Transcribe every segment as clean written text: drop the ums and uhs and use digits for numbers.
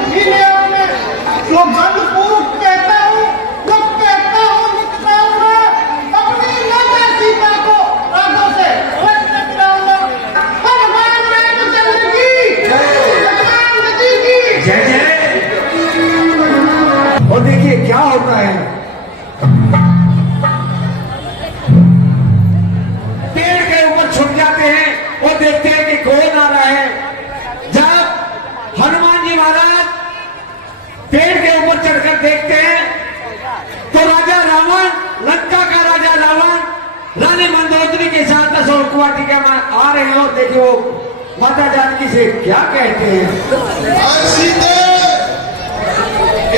कुछ ही ले आओ मैं जो बलपूर्वक कहता हूँ, जो कहता हूँ निकलाऊं मैं अपनी माता सीता को आंखों से बचने दिलाऊंगा। हनुमान रामचंद्र की हनुमान जी की जय जय। और देखिए क्या होता है, पेड़ के ऊपर छुप जाते हैं और देखते हैं कि कौन आ रहा है। जब हनुमान जी महाराज पेड़ के ऊपर चढ़कर देखते हैं तो राजा रावण, लंका का राजा रावण रानी मंदोदरी के साथ अशोक वाटिका में आ रहे हैं। और देखिए वो माता जानकी से क्या कहते हैं। सीते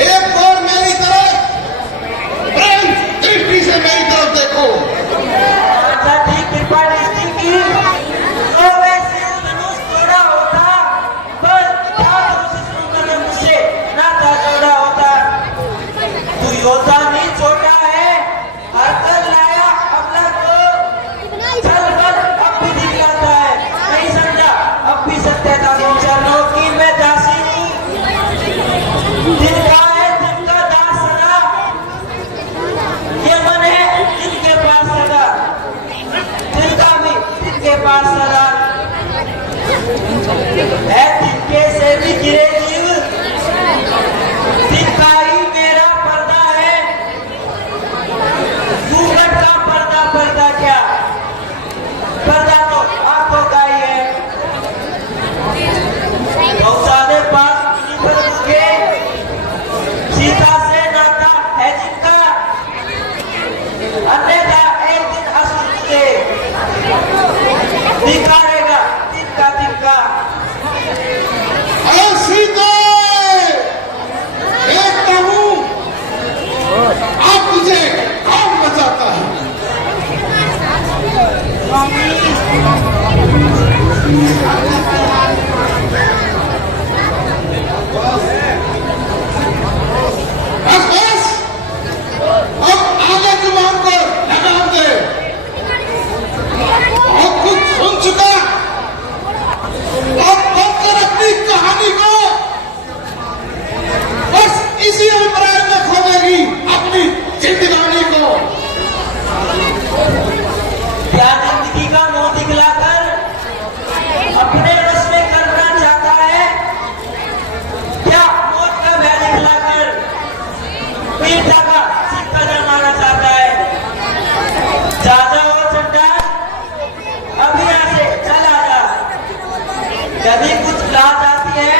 एक बार मेरी तरफ प्रेम दृष्टि से मेरी तरफ देखो। कृपा दृष्टि की तो वैसे धनुष जोड़ा होता, पर क्या तुमसे मुझसे नाता जोड़ा होता। तू योद्धा नहीं छोटा है, हर कर लाया अपना को चल बल अब भी दिखलाता है। नहीं समझा अब भी सत्यता को चरणों की मैं दासी हूँ। दिन का है दिन का दास सदा, ये मन है जिनके पास सदा, दिल का भी जिनके पास सदा है। तिनके से भी गिरे जीव, तिनका ही मेरा पर्दा है। घूंघट का पर्दा, पर्दा क्या, पर्दा तो आंखों का ही है। गौशाले पास के सीता से नाता है जिनका, अन्यथा एक दिन असुर से दिखाएगा तिनका तिनका। सीते देखता हूँ आप तुझे कौन बचाता है। बस बस अब आगे जुबान को लगाम दे। बहुत कुछ सुन चुका, अब बनकर अपनी कहानी को बस इसी अभिप्राय में खोलेगी अपनी जिंदगानी को। क्या जिंदगी का मोह दिखलाकर अपने रस में करना चाहता है, क्या मौत का भय दिखलाकर पीठा का सिक्का जमाना चाहता है। जा जाओ चंडा, अभी यहाँ से चला जा। यदि कुछ बात आती है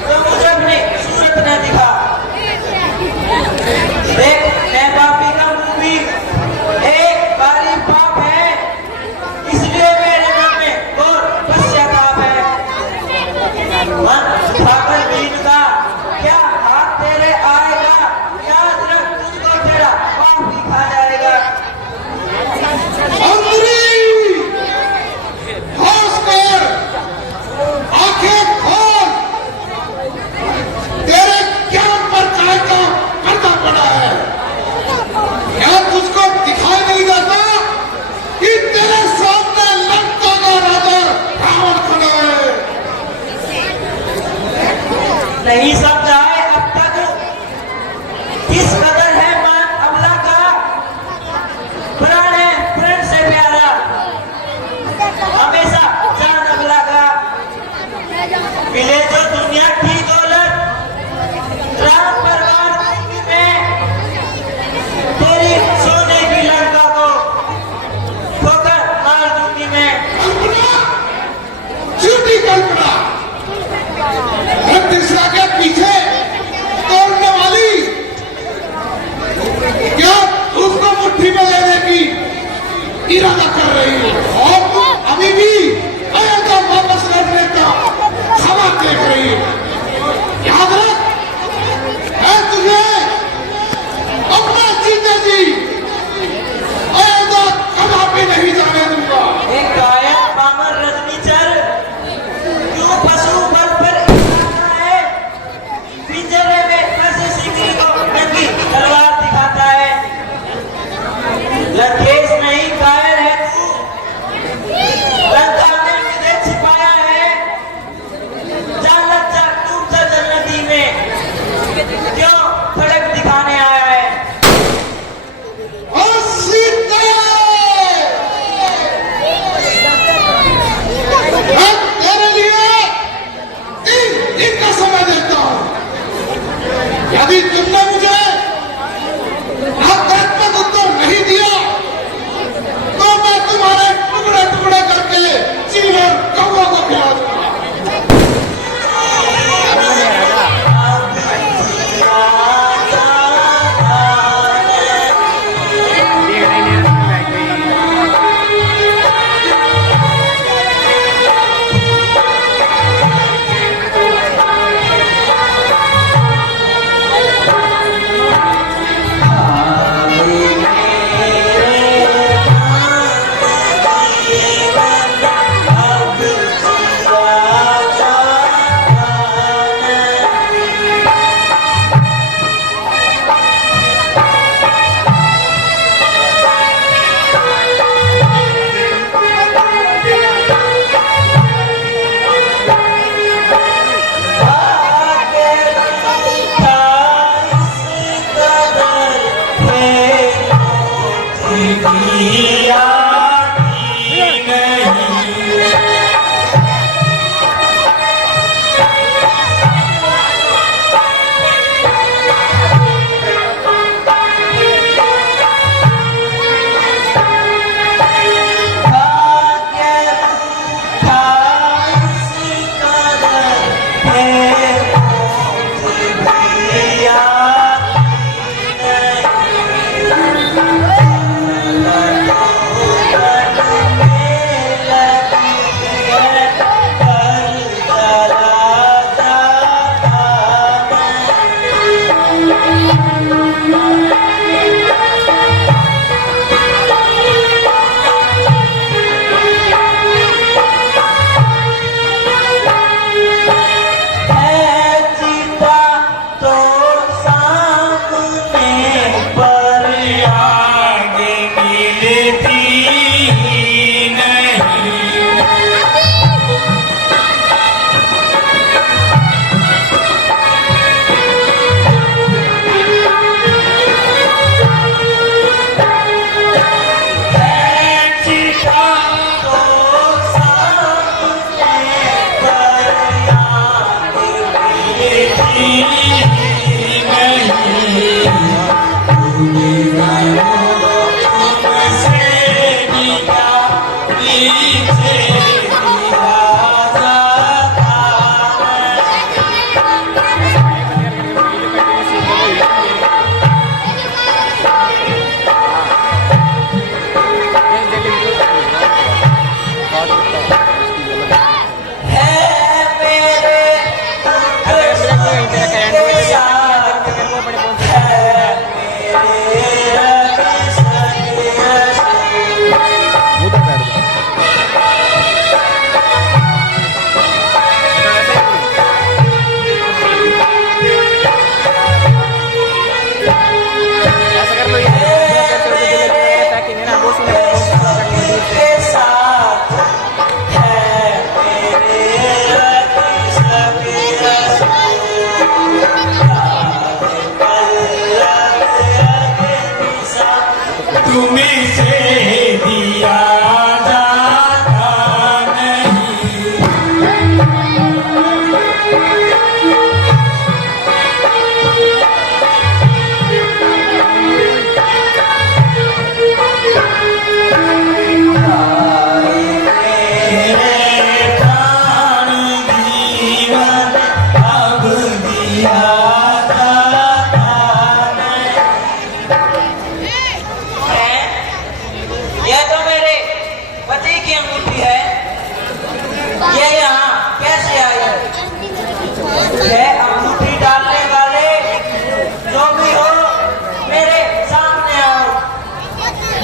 तो मुझे अपनी सूरत न दिखा। देख मैं पापी का मुंह भी एक बारी पाप है, इसलिए मेरे मन में और पश्चाताप है। मन उठाकर दीन का क्या हाथ तेरे आएगा, याद रख तुझको तेरा पाप भी खा जाएगा। अंतरी होश कर, आंखें खोल, तेरे ज्ञान पर काय का पर्दा पड़ा है। क्या तुझको दिखाई नहीं देता कि तेरे सामने लंका का राजा रावण खड़ा है। नहीं समझा है अब तक किस कदर है मान अबला का, प्राण है प्राण से प्यारा, हमेशा जान अबला का। मिले जो दुनिया की दौलत राम परिवार में, तेरी सोने की लंका को ठोकर मार दूंगी मैं। कल्पना, झूठी कल्पना, तीसरा के पीछे यदि तुमने मुझे नकारात्मक उत्तर नहीं दिया तो मैं तुम्हारे टुकड़े टुकड़े करके चील और कौओं को खिला दूंगा।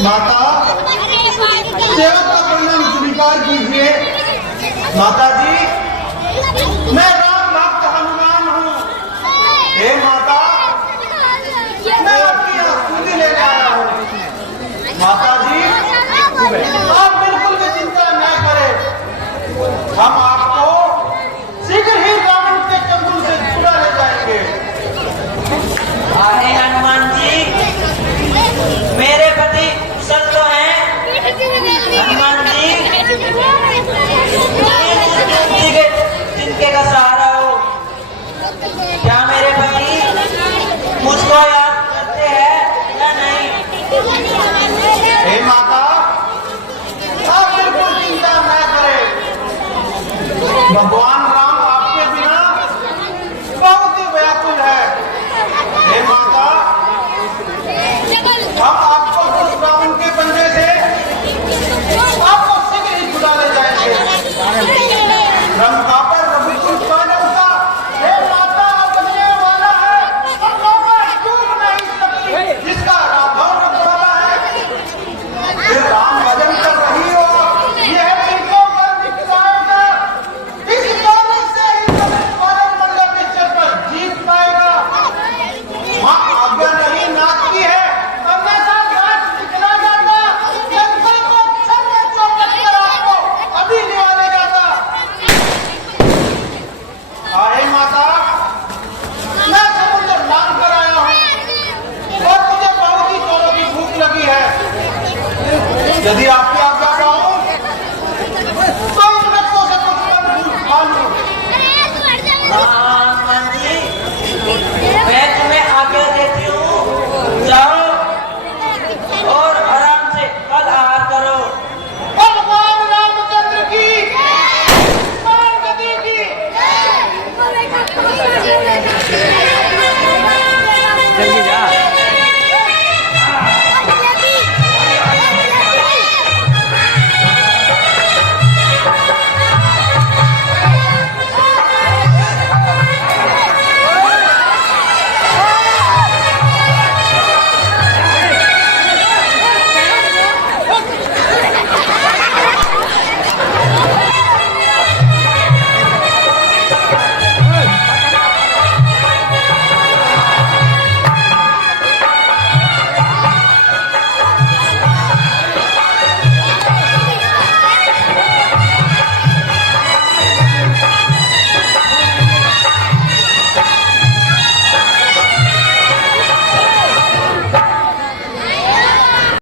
माता सेवा का परिणाम स्वीकार कीजिए। माता जी, मैं राम भक्त हनुमान हूँ। हे माता, मैं आपकी आहुति लेने आया हूँ। माता जी, आप बिल्कुल भी चिंता न करें, हम आपको शीघ्र ही रावण के चंगुल से छुड़ा ले जाएंगे। अरे हनुमान जी, मेरे पति कुशल तो हैं। हनुमान जी, जिनके का सहारा हो, क्या मेरे पति मुझको याद करते हैं या नहीं? हे माता, आप बिल्कुल चिंता न करें। भगवान राम आपके बिना बहुत ही व्याकुल है। हे माता, हम आपको उस रावण के पंजे से आपको शीघ्र ही छुड़ा ले जाएंगे। लंका पर रघुकुल पांडव का हे माता बचने वाला है, और नौका डूब नहीं सकती जिसका राघव रखवाला है। फिर राम भजन कर रही हो, यह तुमको कर दिखलाएगा। इस दौरे से ही वाले मंडल के सिर पर जीत पाएगा। मां आज्ञा नहीं नाथ की है, अन्यथा राज दिखला जाता, लंका को छन्ने चौपट कर आपको अभी निवाले जाता। अरे माता, मैं समुद्र लांग कर आया हूँ और मुझे बहुत ही जोरों की भूख लगी है। यदि आपकी आज्ञा पाऊं तो इन रत्नों से कुछ फल फूल खा लूं। हनुमान जी, मैं तुम्हें आज्ञा देती हूँ, जाओ और आराम से फल आहार करो। भगवान रामचंद्र की, पार्वती की।